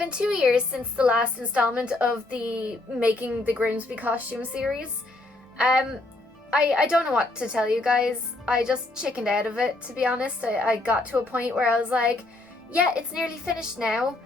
been 2 years since the last installment of the Making the Grimsby costume series. I don't know what to tell you guys. I just chickened out of it, to be honest. I got to a point where I was like, yeah, it's nearly finished now.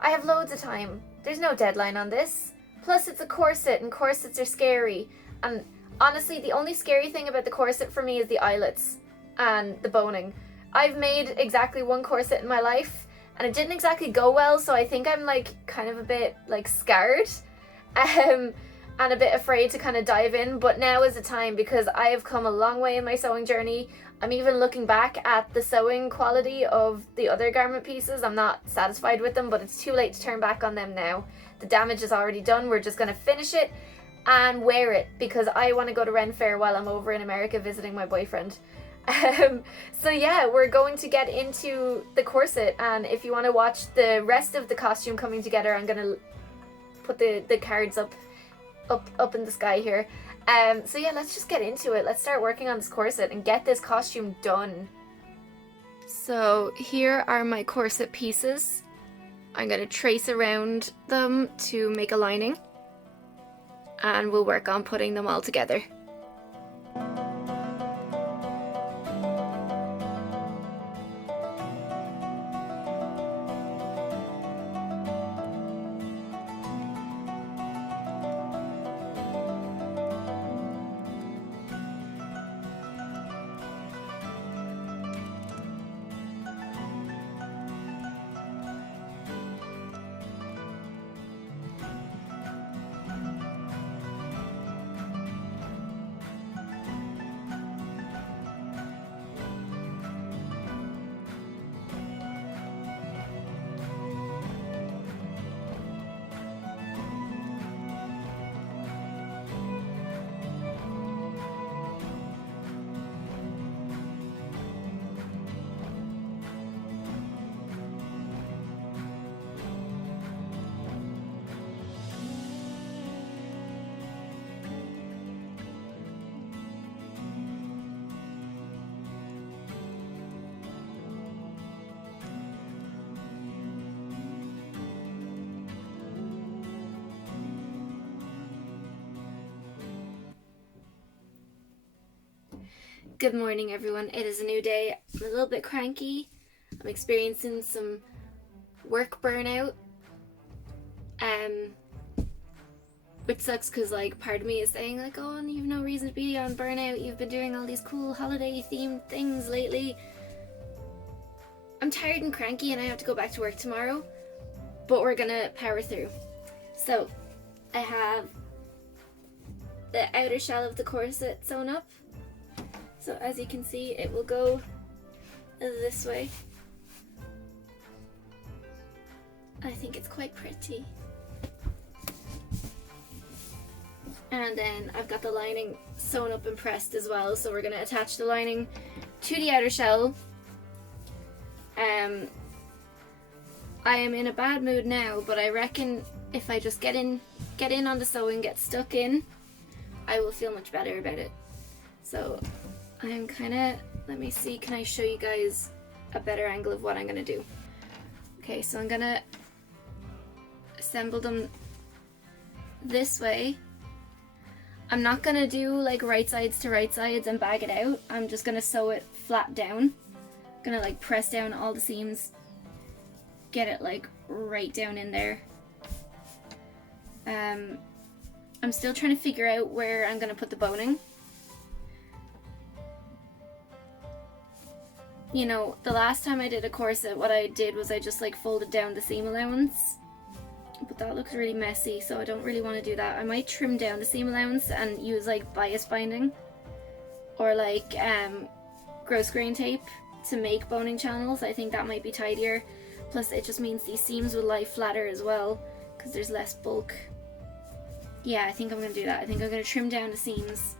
I have loads of time. There's no deadline on this. Plus, it's a corset, and corsets are scary. And honestly, the only scary thing about the corset for me is the eyelets and the boning. I've made exactly one corset in my life, and it didn't exactly go well, so I think I'm like kind of a bit like scared and a bit afraid to kind of dive in. But now is the time, because I have come a long way in my sewing journey. I'm even looking back at the sewing quality of the other garment pieces. I'm not satisfied with them, but it's too late to turn back on them now. The damage is already done. We're just going to finish it and wear it, because I want to go to Ren Fair while I'm over in America visiting my boyfriend. So yeah, we're going to get into the corset, and if you want to watch the rest of the costume coming together, I'm going to put the cards up in the sky here. So yeah, let's just get into it. Let's start working on this corset and get this costume done. So here are my corset pieces. I'm going to trace around them to make a lining, and we'll work on putting them all together. Good morning, everyone. It is a new day. I'm a little bit cranky. I'm experiencing some work burnout. Which sucks, because like part of me is saying like, oh, you've no reason to be on burnout. You've been doing all these cool holiday themed things lately. I'm tired and cranky and I have to go back to work tomorrow, but we're gonna power through. So I have the outer shell of the corset sewn up. So as you can see, it will go this way. I think it's quite pretty. And then I've got the lining sewn up and pressed as well, so we're going to attach the lining to the outer shell. I am in a bad mood now, but I reckon if I just get in on the sewing, get stuck in, I will feel much better about it. So I'm kind of, let me see, can I show you guys a better angle of what I'm going to do? Okay, so I'm going to assemble them this way. I'm not going to do like right sides to right sides and bag it out. I'm just going to sew it flat down. I'm going to like press down all the seams, get it like right down in there. I'm still trying to figure out where I'm going to put the boning. You know, the last time I did a corset, what I did was I just like folded down the seam allowance, but that looks really messy, so I don't really want to do that. I might trim down the seam allowance and use like bias binding or like gross grain tape to make boning channels. I think that might be tidier. Plus it just means these seams will lie flatter as well because there's less bulk. Yeah, I think I'm going to do that. I think I'm going to trim down the seams.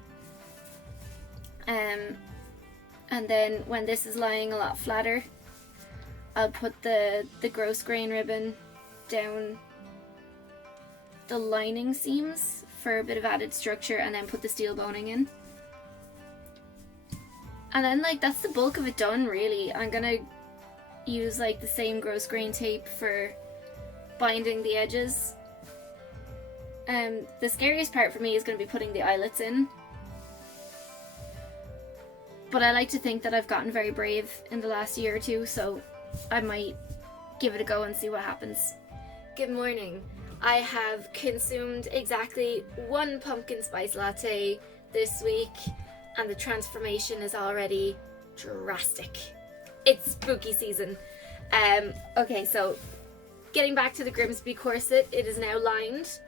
And then when this is lying a lot flatter, I'll put the gross grain ribbon down the lining seams for a bit of added structure, and then put the steel boning in. And then like that's the bulk of it done really. I'm gonna use like the same gross grain tape for binding the edges. The scariest part for me is going to be putting the eyelets in. But I like to think that I've gotten very brave in the last year or two, so I might give it a go and see what happens. Good morning. I have consumed exactly 1 pumpkin spice latte this week, and the transformation is already drastic. It's spooky season. Okay, so getting back to the Grimsby corset, it is now lined.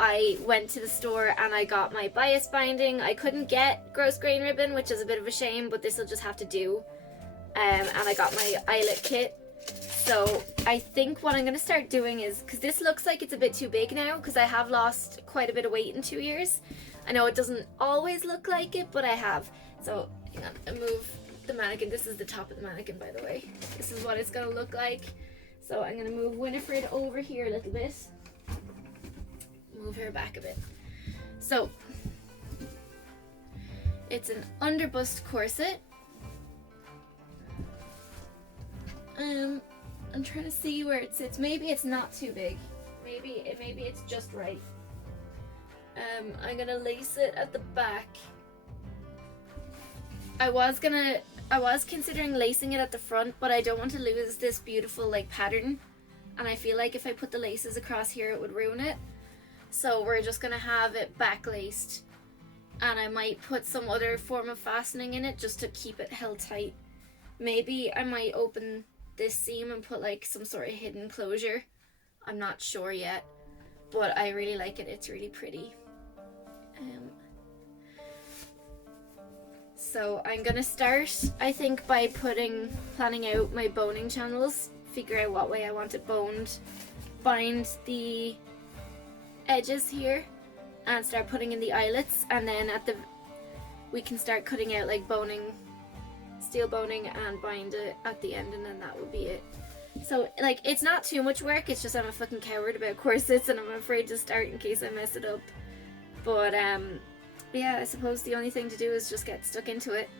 I went to the store and I got my bias binding. I couldn't get gross grain ribbon, which is a bit of a shame, but this will just have to do. And I got my eyelet kit. So I think what I'm going to start doing is, because this looks like it's a bit too big now, because I have lost quite a bit of weight in 2 years. I know it doesn't always look like it, but I have. So hang on, I move the mannequin. This is the top of the mannequin, by the way. This is what it's going to look like. So I'm going to move Winifred over here a little bit. Move her back a bit. So it's an underbust corset. I'm trying to see where it sits. Maybe it's not too big. Maybe it's just right. I'm gonna lace it at the back. I was considering lacing it at the front, but I don't want to lose this beautiful like pattern, and I feel like if I put the laces across here it would ruin it. So we're just gonna have it back laced, and I might put some other form of fastening in it just to keep it held tight. Maybe I might open this seam and put like some sort of hidden closure. I'm not sure yet, but I really like it. It's really pretty. So I'm gonna start, I think, by planning out my boning channels, figure out what way I want it boned, bind the edges here, and start putting in the eyelets, and then we can start cutting out like boning, steel boning, and bind it at the end, and then that would be it. So like it's not too much work, it's just I'm a fucking coward about corsets and I'm afraid to start in case I mess it up. But yeah, I suppose the only thing to do is just get stuck into it.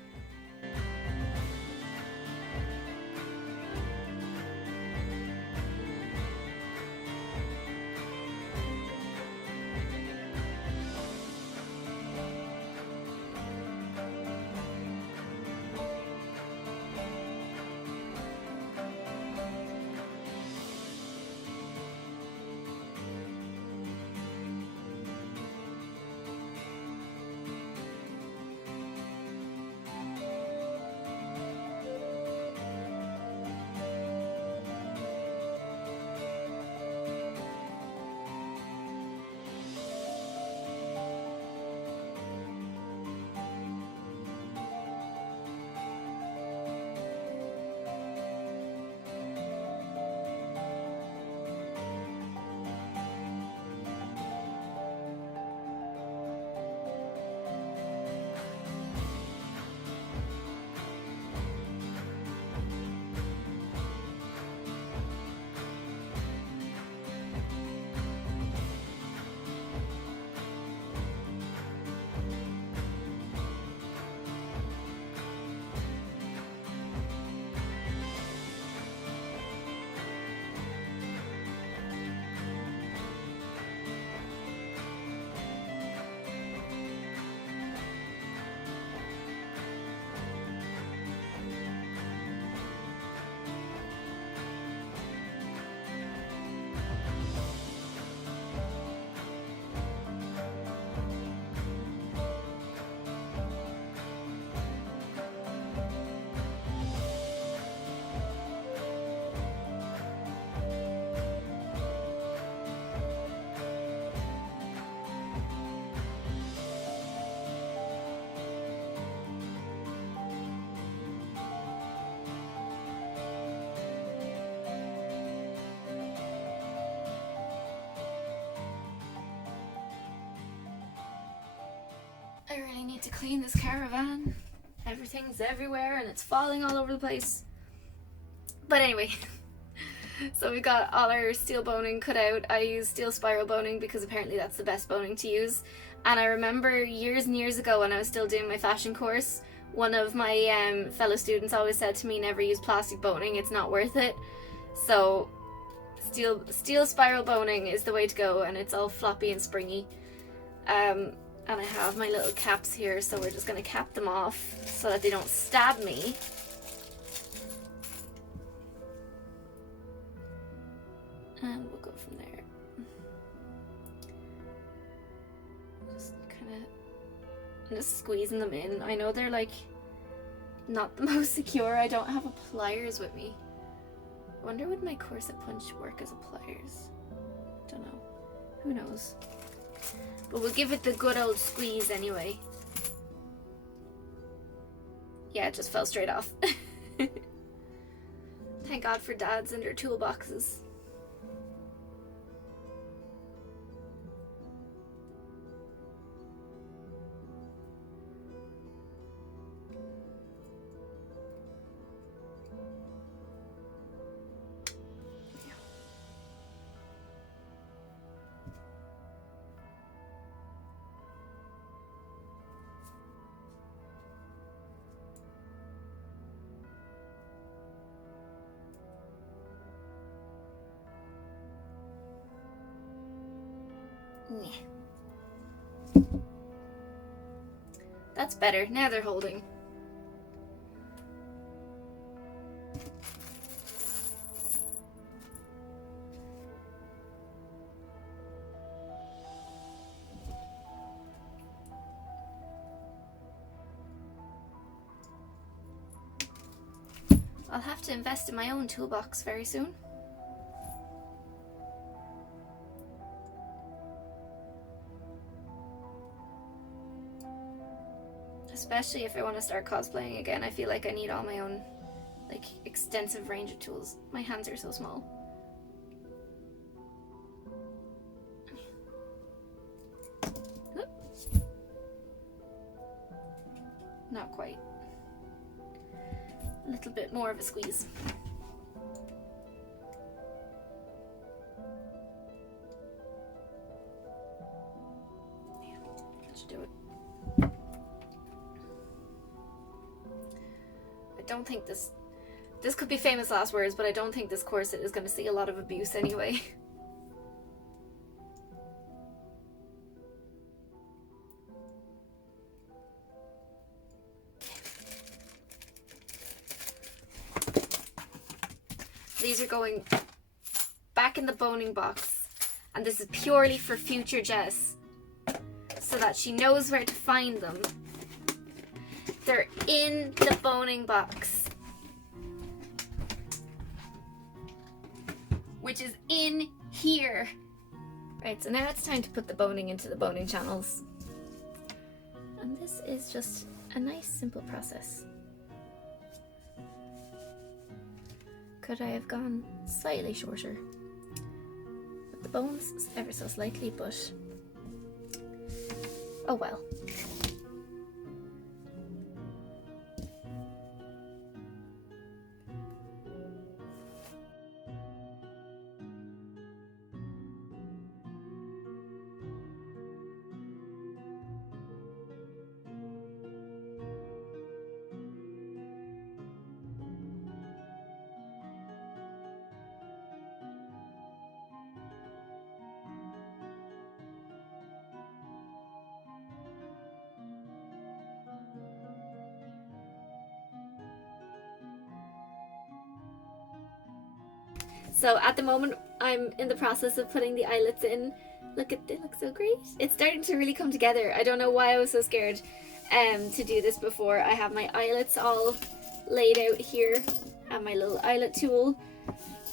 I really need to clean this caravan. Everything's everywhere and it's falling all over the place. But anyway, so we got all our steel boning cut out. I use steel spiral boning because apparently that's the best boning to use. And I remember years and years ago when I was still doing my fashion course, one of my fellow students always said to me, never use plastic boning, it's not worth it. So Steel spiral boning is the way to go, and it's all floppy and springy. And I have my little caps here, so we're just going to cap them off so that they don't stab me. And we'll go from there. I'm just squeezing them in. I know they're like not the most secure. I don't have a pliers with me. I wonder would my corset punch work as a pliers? Don't know. Who knows? But we'll give it the good old squeeze anyway. Yeah, it just fell straight off. Thank God for dads and their toolboxes. Yeah. That's better. Now they're holding. I'll have to invest in my own toolbox very soon. Especially if I want to start cosplaying again, I feel like I need all my own, like, extensive range of tools. My hands are so small. Not quite. A little bit more of a squeeze. Yeah, that should do it. I don't think this could be famous last words, but I don't think this corset is going to see a lot of abuse anyway. These are going back in the boning box, and this is purely for future Jess, so that she knows where to find them. They're in the boning box, which is in here. Right, so now it's time to put the boning into the boning channels. And this is just a nice simple process. Could I have gone slightly shorter with the bones ever so slightly, but oh well. So at the moment, I'm in the process of putting the eyelets in. Look at, they look so great. It's starting to really come together. I don't know why I was so scared to do this before. I have my eyelets all laid out here and my little eyelet tool.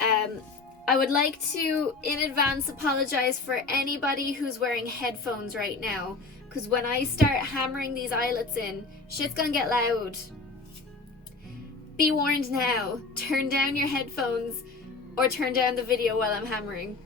I would like to, in advance, apologize for anybody who's wearing headphones right now, because when I start hammering these eyelets in, shit's gonna get loud. Be warned now. Turn down your headphones or turn down the video while I'm hammering.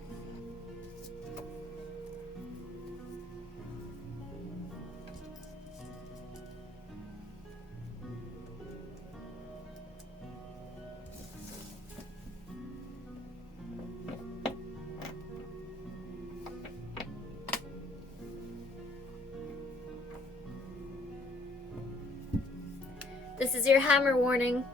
This is your hammer warning.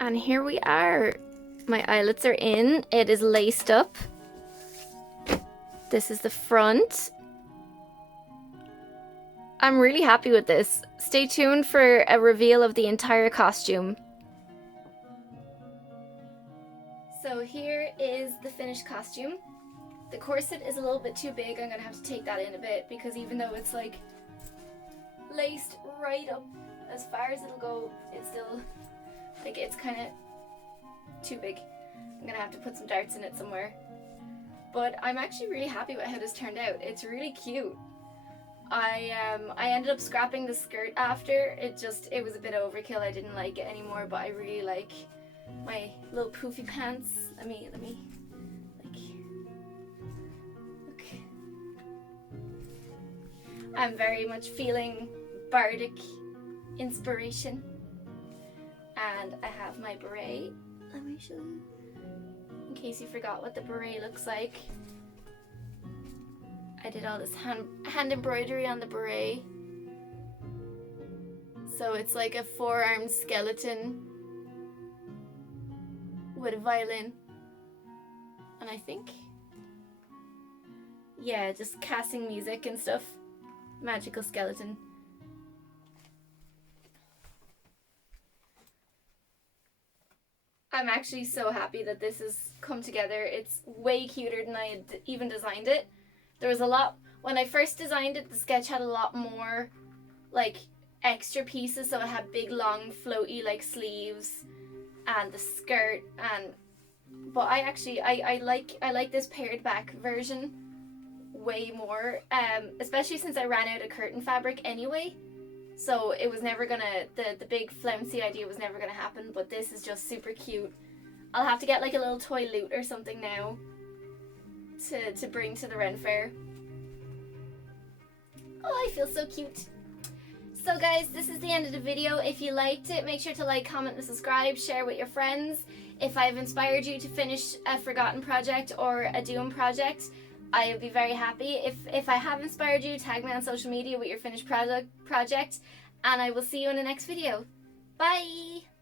And here we are. My eyelets are in. It is laced up. This is the front. I'm really happy with this. Stay tuned for a reveal of the entire costume. So here is the finished costume. The corset is a little bit too big. I'm gonna have to take that in a bit because even though it's like laced right up as far as it'll go, it's still like it's kind of too big. I'm gonna have to put some darts in it somewhere. But I'm actually really happy with how this turned out. It's really cute. I ended up scrapping the skirt after. It was a bit overkill. I didn't like it anymore, but I really like my little poofy pants. Let me like look. I'm very much feeling bardic inspiration. And I have my beret. Let me show you. In case you forgot what the beret looks like. I did all this hand embroidery on the beret. So it's like a four-armed skeleton with a violin. And I think, yeah, just casting music and stuff. Magical skeleton. I'm actually so happy that this has come together. It's way cuter than I had even designed it. There was a lot, when I first designed it, the sketch had a lot more like extra pieces. So it had big long floaty like sleeves and the skirt, but I like this pared back version way more, especially since I ran out of curtain fabric anyway. So it was never gonna, the big flouncy idea was never gonna happen, but this is just super cute. I'll have to get like a little toy lute or something now to bring to the Ren Fair. Oh, I feel so cute. So guys, this is the end of the video. If you liked it, make sure to like, comment, and subscribe, share with your friends. If I've inspired you to finish a forgotten project or a Doom project, I would be very happy. If I have inspired you, tag me on social media with your finished project, and I will see you in the next video. Bye!